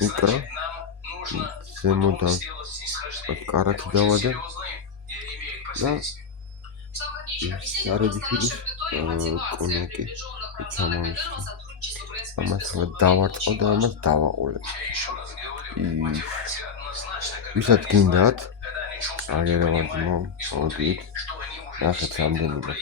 მიკრო ზემოდან კარაქი დავადე და სარედიშვილის კონიაკი ჩამოვისხე. ამას დავარწყო და ამას დავაყოლე. ვისაც გინდათ აგერავად მოვიდით ნახეთ რამდენიმე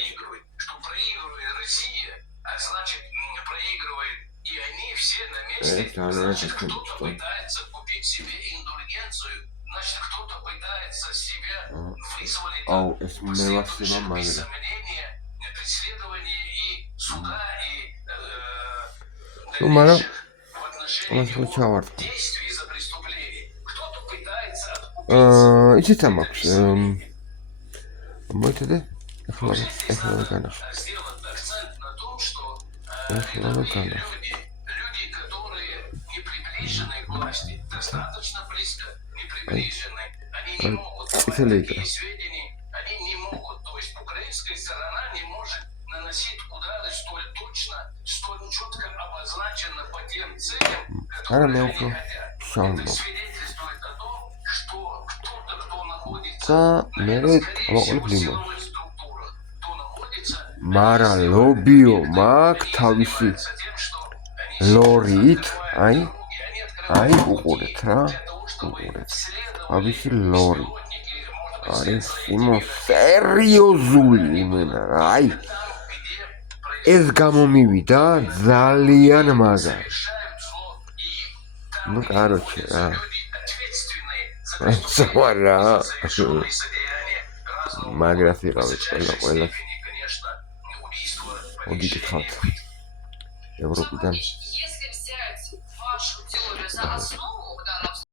აუ ეს მე ვასება მაგრამ მაგრამ ამას ხო ჩავარდ იცით ამ აქვს მოიცადე ეხლა განახ достаточно близко не приближены, они не могут такие сведения, они не могут, то есть украинская сторона не может наносить удары столь точно, столь четко обозначено по тем целям, которые они хотят. Это свидетельствует о том, что кто-то, кто находится в скорее силовой структуре, кто находится Мара лобио мак თავისი ლორით აი უყურეთ რა უყურეთ თავისი ლორი არის იმო სერიოზული იმენა რა აი ეს გამომივიდა ძალიან მაგარი ну короче რა სვარა მაგრას იყავით ყველა მოგიკითხავთ ევროპიდან если взять вашу теорию за основу